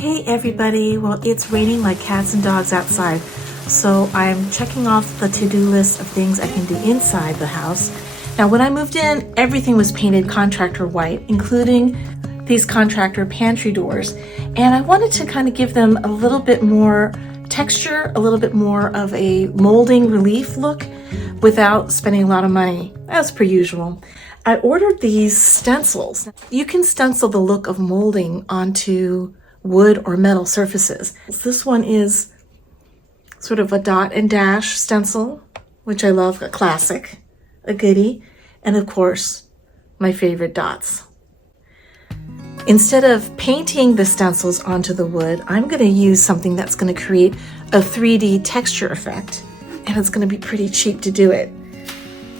Hey everybody, well it's raining like cats and dogs outside, so I'm checking off the to-do list of things I can do inside the house. Now when I moved in, everything was painted contractor white, including these contractor pantry doors, and I wanted to kind of give them a little bit more texture, a little bit more of a molding relief look without spending a lot of money, as per usual. I ordered these stencils. You can stencil the look of molding onto wood or metal surfaces. This one is sort of a dot and dash stencil, which I love, a classic, a goodie, and of course, my favorite dots. Instead of painting the stencils onto the wood, I'm going to use something that's going to create a 3D texture effect, and it's going to be pretty cheap to do it.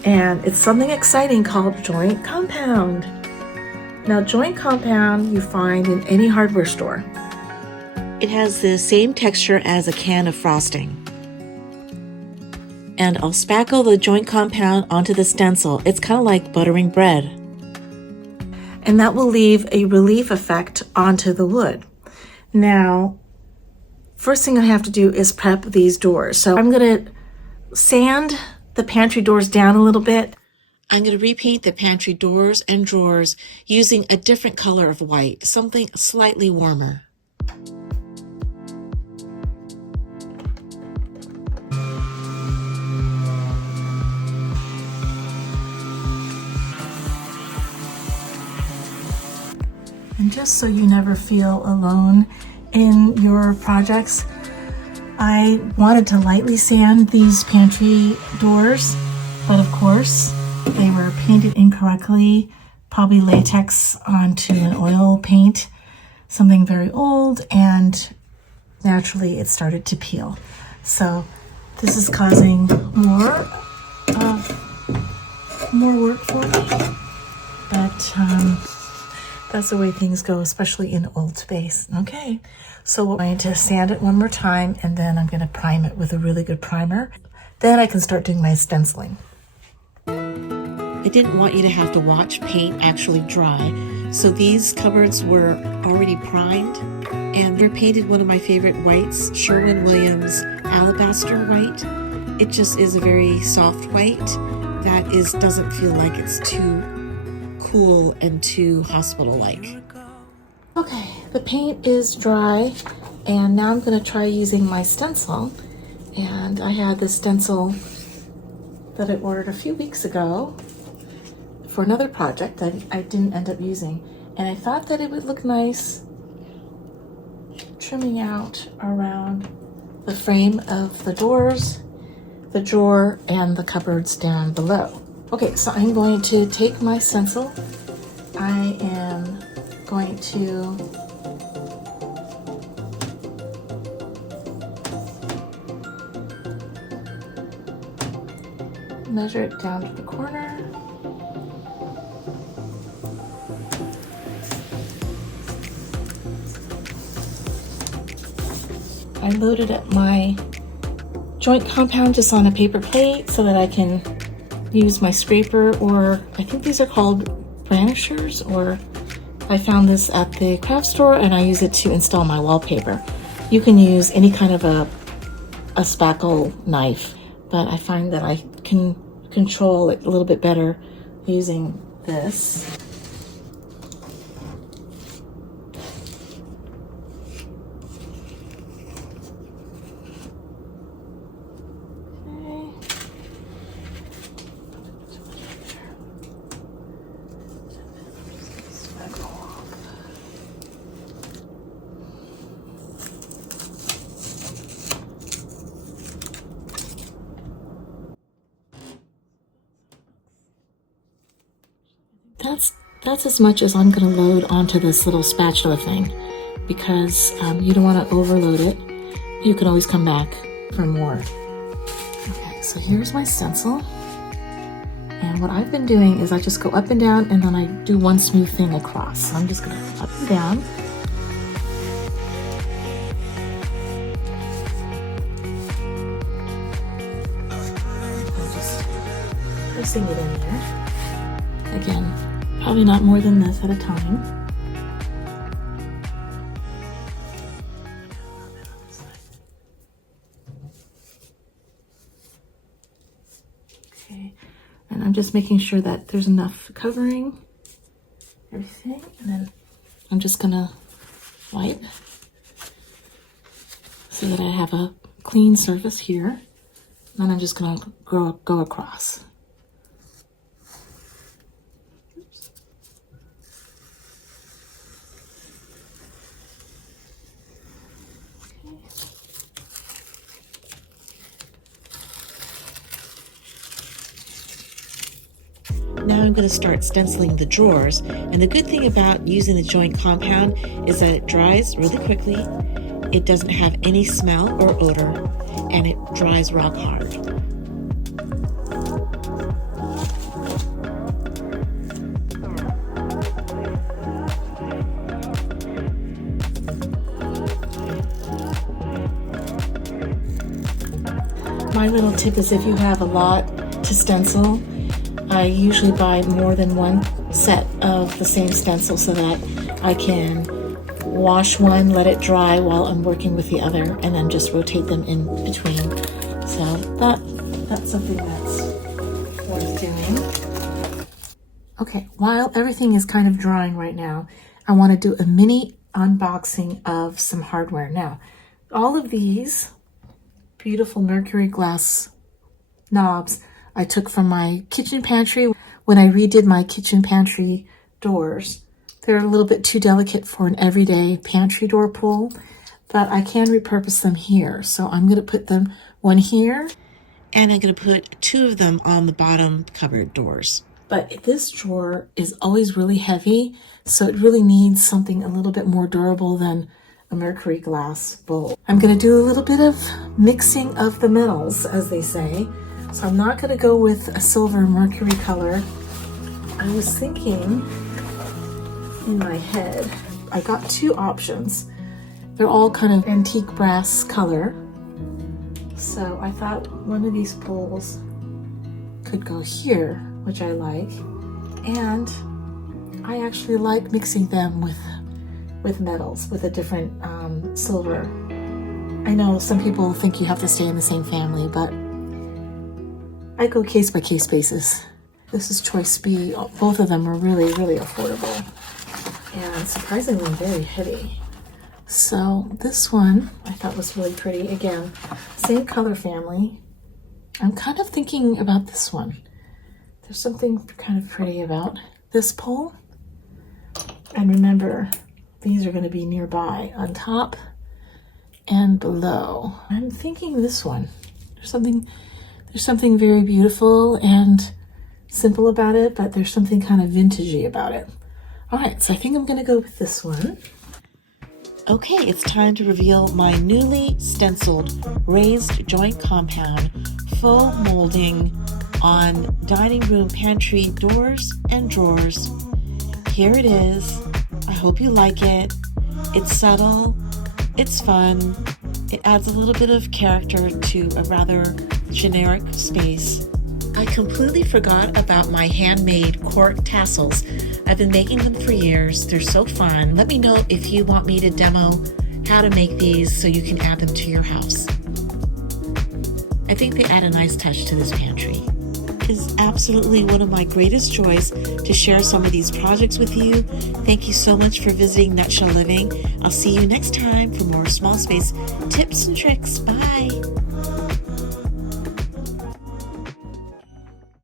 And it's something exciting called joint compound. Now, joint compound you find in any hardware store. It has the same texture as a can of frosting. And I'll spackle the joint compound onto the stencil. It's kind of like buttering bread. And that will leave a relief effect onto the wood. Now, first thing I have to do is prep these doors. So I'm going to sand the pantry doors down a little bit. I'm going to repaint the pantry doors and drawers using a different color of white, something slightly warmer. And just so you never feel alone in your projects, I wanted to lightly sand these pantry doors, but of course they were painted incorrectly, probably latex onto an oil paint, something very old, and naturally it started to peel. So this is causing more work for me, but that's the way things go, especially in old space. Okay, so we're going to sand it one more time, and then I'm going to prime it with a really good primer. Then I can start doing my stenciling. I didn't want you to have to watch paint actually dry, so these cupboards were already primed, and they're painted one of my favorite whites, Sherwin-Williams Alabaster White. It just is a very soft white that doesn't feel like it's too cool and too hospital-like. Okay, the paint is dry, and now I'm going to try using my stencil. And I had this stencil that I ordered a few weeks ago for another project that I didn't end up using, and I thought that it would look nice trimming out around the frame of the doors, the drawer, and the cupboards down below. Okay, so I'm going to take my stencil. I am going to measure it down to the corner. I loaded up my joint compound just on a paper plate so that I can use my scraper, or I think these are called burnishers, or I found this at the craft store and I use it to install my wallpaper. You can use any kind of a spackle knife, but I find that I can control it a little bit better using this. That's as much as I'm going to load onto this little spatula thing, because you don't want to overload it. You can always come back for more. Okay, so here's my stencil. And what I've been doing is I just go up and down, and then I do one smooth thing across. So I'm just going to go up and down. I'm just pressing it in there. Again, probably not more than this at a time. Okay, and I'm just making sure that there's enough covering everything, and then I'm just gonna wipe so that I have a clean surface here. And then I'm just gonna go across. Oops. Okay. Now I'm going to start stenciling the drawers, and the good thing about using the joint compound is that it dries really quickly, it doesn't have any smell or odor, and it dries rock hard. My little tip is if you have a lot to stencil, I usually buy more than one set of the same stencil so that I can wash one, let it dry while I'm working with the other, and then just rotate them in between. So that's something that's worth doing. Okay, while everything is kind of drying right now, I want to do a mini unboxing of some hardware. Now, all of these beautiful mercury glass knobs I took from my kitchen pantry when I redid my kitchen pantry doors. They're a little bit too delicate for an everyday pantry door pull, but I can repurpose them here. So I'm going to put them one here, and I'm going to put two of them on the bottom cupboard doors. But this drawer is always really heavy, so it really needs something a little bit more durable than a mercury glass bowl. I'm going to do a little bit of mixing of the metals, as they say. So I'm not going to go with a silver mercury color. I was thinking in my head, I got two options. They're all kind of antique brass color. So I thought one of these bowls could go here, which I like. And I actually like mixing them with metals, with a different silver. I know some people think you have to stay in the same family, but I go case by case basis. This is choice B. Both of them are really, really affordable and surprisingly very heavy. So this one I thought was really pretty. Again, same color family. I'm kind of thinking about this one. There's something kind of pretty about this pole. And remember, these are going to be nearby on top and below. I'm thinking this one. There's something very beautiful and simple about it, but there's something kind of vintagey about it. All right, so I think I'm going to go with this one. Okay, it's time to reveal my newly stenciled raised joint compound full molding on dining room pantry doors and drawers. Here it is. I hope you like it. It's subtle, it's fun, it adds a little bit of character to a rather generic space. I completely forgot about my handmade cork tassels. I've been making them for years. They're so fun. Let me know if you want me to demo how to make these so you can add them to your house. I think they add a nice touch to this pantry. It is absolutely one of my greatest joys to share some of these projects with you. Thank you so much for visiting Nutshell Living. I'll see you next time for more small space tips and tricks. Bye.